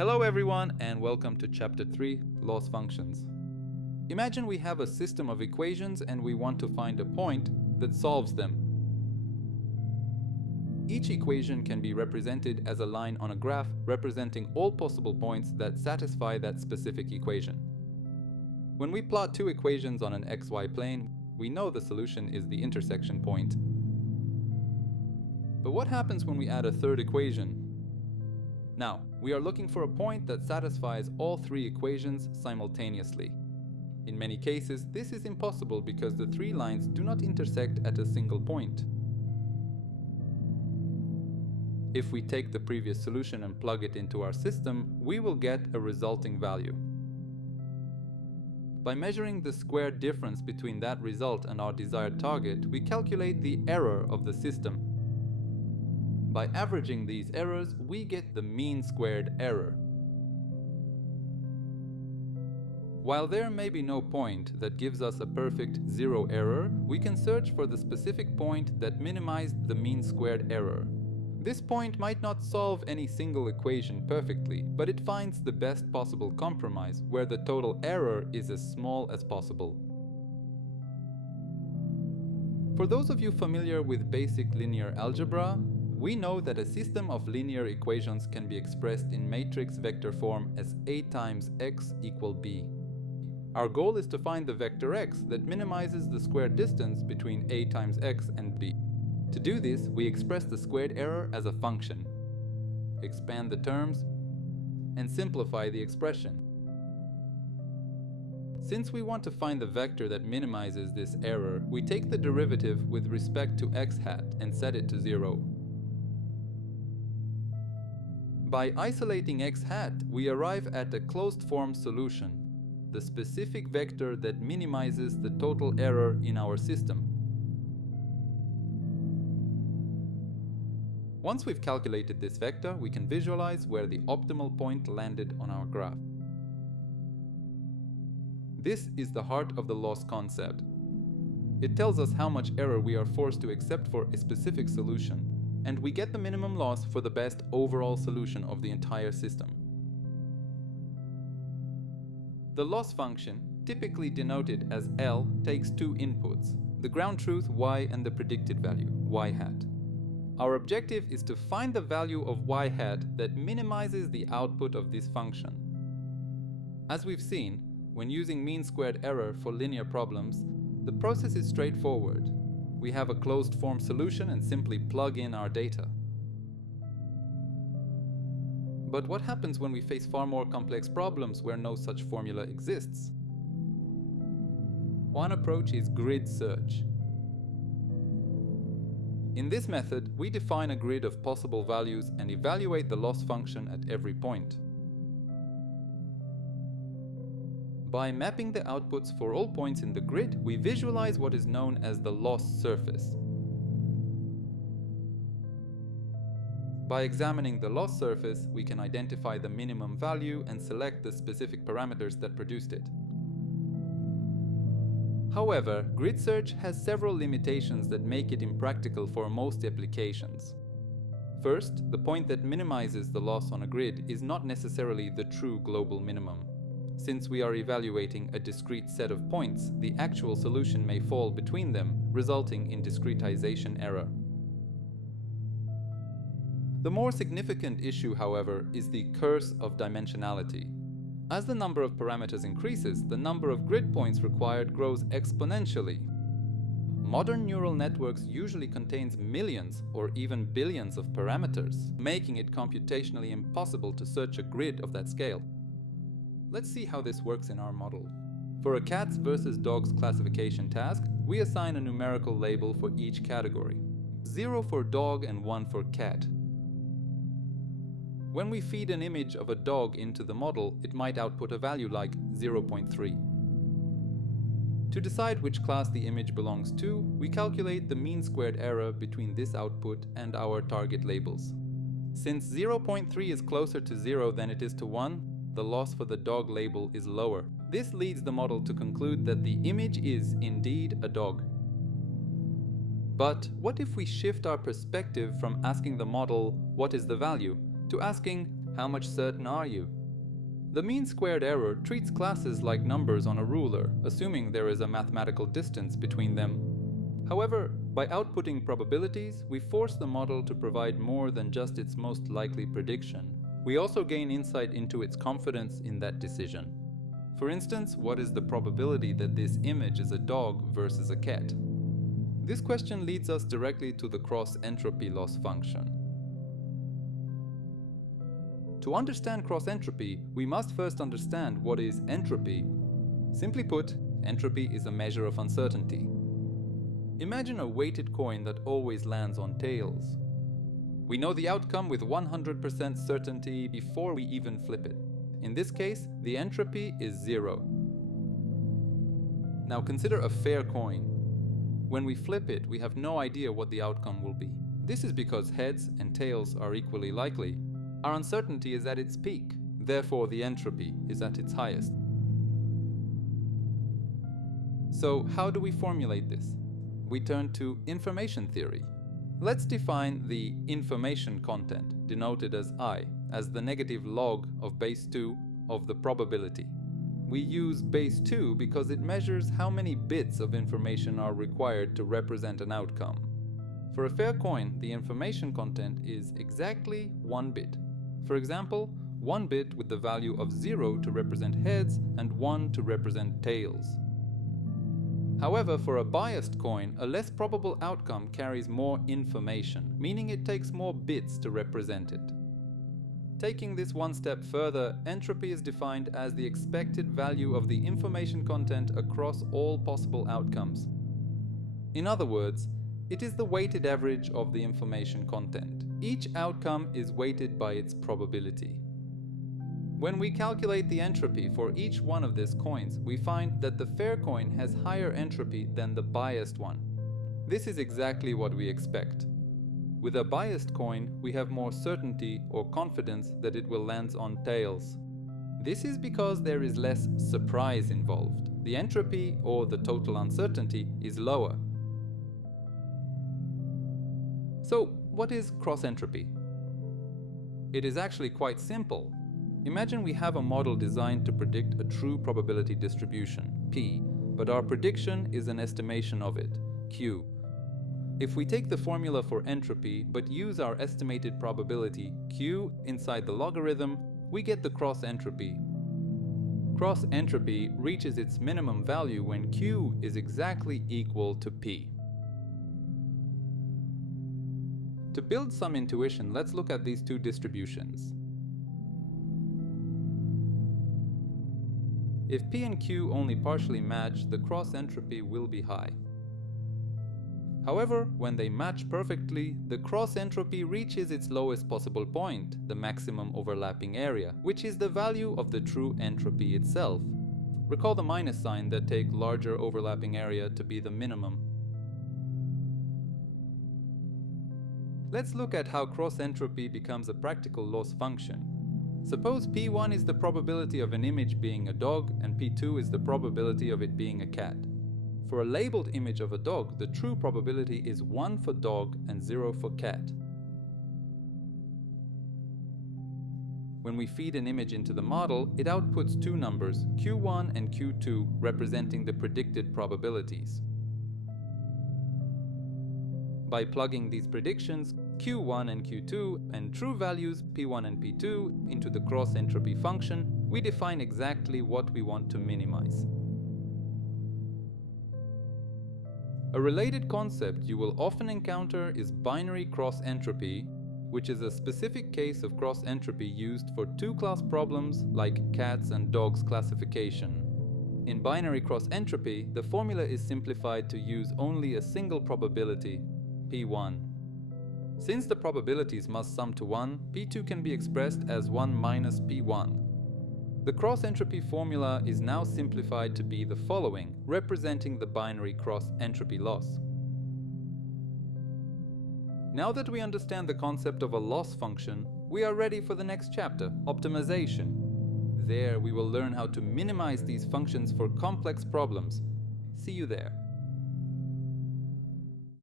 Hello everyone and welcome to Chapter 3, Loss Functions. Imagine we have a system of equations and we want to find a point that solves them. Each equation can be represented as a line on a graph representing all possible points that satisfy that specific equation. When we plot two equations on an xy plane, we know the solution is the intersection point. But what happens when we add a third equation? Now, we are looking for a point that satisfies all three equations simultaneously. In many cases, this is impossible because the three lines do not intersect at a single point. If we take the previous solution and plug it into our system, we will get a resulting value. By measuring the square difference between that result and our desired target, we calculate the error of the system. By averaging these errors, we get the mean squared error. While there may be no point that gives us a perfect zero error, we can search for the specific point that minimized the mean squared error. This point might not solve any single equation perfectly, but it finds the best possible compromise where the total error is as small as possible. For those of you familiar with basic linear algebra, we know that a system of linear equations can be expressed in matrix vector form as A times x equal b. Our goal is to find the vector x that minimizes the square distance between A times x and b. To do this, we express the squared error as a function, expand the terms, and simplify the expression. Since we want to find the vector that minimizes this error, we take the derivative with respect to x hat and set it to 0. By isolating x hat, we arrive at a closed-form solution, the specific vector that minimizes the total error in our system. Once we've calculated this vector, we can visualize where the optimal point landed on our graph. This is the heart of the loss concept. It tells us how much error we are forced to accept for a specific solution, and we get the minimum loss for the best overall solution of the entire system. The loss function, typically denoted as L, takes two inputs, the ground truth y and the predicted value, y hat. Our objective is to find the value of y hat that minimizes the output of this function. As we've seen, when using mean squared error for linear problems, the process is straightforward. We have a closed-form solution and simply plug in our data. But what happens when we face far more complex problems where no such formula exists? One approach is grid search. In this method, we define a grid of possible values and evaluate the loss function at every point. By mapping the outputs for all points in the grid, we visualize what is known as the loss surface. By examining the loss surface, we can identify the minimum value and select the specific parameters that produced it. However, grid search has several limitations that make it impractical for most applications. First, the point that minimizes the loss on a grid is not necessarily the true global minimum. Since we are evaluating a discrete set of points, the actual solution may fall between them, resulting in discretization error. The more significant issue, however, is the curse of dimensionality. As the number of parameters increases, the number of grid points required grows exponentially. Modern neural networks usually contains millions or even billions of parameters, making it computationally impossible to search a grid of that scale. Let's see how this works in our model. For a cats versus dogs classification task, we assign a numerical label for each category. 0 for dog and 1 for cat. When we feed an image of a dog into the model, it might output a value like 0.3. To decide which class the image belongs to, we calculate the mean squared error between this output and our target labels. Since 0.3 is closer to 0 than it is to 1, the loss for the dog label is lower. This leads the model to conclude that the image is indeed a dog. But what if we shift our perspective from asking the model, what is the value, to asking, How much certain are you? The mean squared error treats classes like numbers on a ruler, assuming there is a mathematical distance between them. However, by outputting probabilities, we force the model to provide more than just its most likely prediction. We also gain insight into its confidence in that decision. For instance, what is the probability that this image is a dog versus a cat? This question leads us directly to the cross-entropy loss function. To understand cross-entropy, we must first understand what is entropy. Simply put, entropy is a measure of uncertainty. Imagine a weighted coin that always lands on tails. We know the outcome with 100% certainty before we even flip it. In this case, the entropy is 0. Now consider a fair coin. When we flip it, we have no idea what the outcome will be. This is because heads and tails are equally likely. Our uncertainty is at its peak, therefore the entropy is at its highest. So how do we formulate this? We turn to information theory. Let's define the information content, denoted as I, as the negative log of base 2 of the probability. We use base 2 because it measures how many bits of information are required to represent an outcome. For a fair coin, the information content is exactly 1 bit. For example, 1 bit with the value of 0 to represent heads and 1 to represent tails. However, for a biased coin, a less probable outcome carries more information, meaning it takes more bits to represent it. Taking this one step further, entropy is defined as the expected value of the information content across all possible outcomes. In other words, it is the weighted average of the information content. Each outcome is weighted by its probability. When we calculate the entropy for each one of these coins, we find that the fair coin has higher entropy than the biased one. This is exactly what we expect. With a biased coin, we have more certainty or confidence that it will land on tails. This is because there is less surprise involved. The entropy, or the total uncertainty, is lower. So, what is cross-entropy? It is actually quite simple. Imagine we have a model designed to predict a true probability distribution, P, but our prediction is an estimation of it, Q. If we take the formula for entropy but use our estimated probability, Q, inside the logarithm, we get the cross-entropy. Cross-entropy reaches its minimum value when Q is exactly equal to P. To build some intuition, let's look at these two distributions. If P and Q only partially match, the cross-entropy will be high. However, when they match perfectly, the cross-entropy reaches its lowest possible point, the maximum overlapping area, which is the value of the true entropy itself. Recall the minus sign that take larger overlapping area to be the minimum. Let's look at how cross-entropy becomes a practical loss function. Suppose P1 is the probability of an image being a dog and P2 is the probability of it being a cat. For a labeled image of a dog, the true probability is 1 for dog and 0 for cat. When we feed an image into the model, it outputs two numbers, Q1 and Q2, representing the predicted probabilities. By plugging these predictions, Q1 and Q2, and true values P1 and P2 into the cross-entropy function, we define exactly what we want to minimize. A related concept you will often encounter is binary cross-entropy, which is a specific case of cross-entropy used for two-class problems like cats and dogs classification. In binary cross-entropy, the formula is simplified to use only a single probability, P1. Since the probabilities must sum to 1, P2 can be expressed as 1 minus P1. The cross-entropy formula is now simplified to be the following, representing the binary cross-entropy loss. Now that we understand the concept of a loss function, we are ready for the next chapter, optimization. There we will learn how to minimize these functions for complex problems. See you there.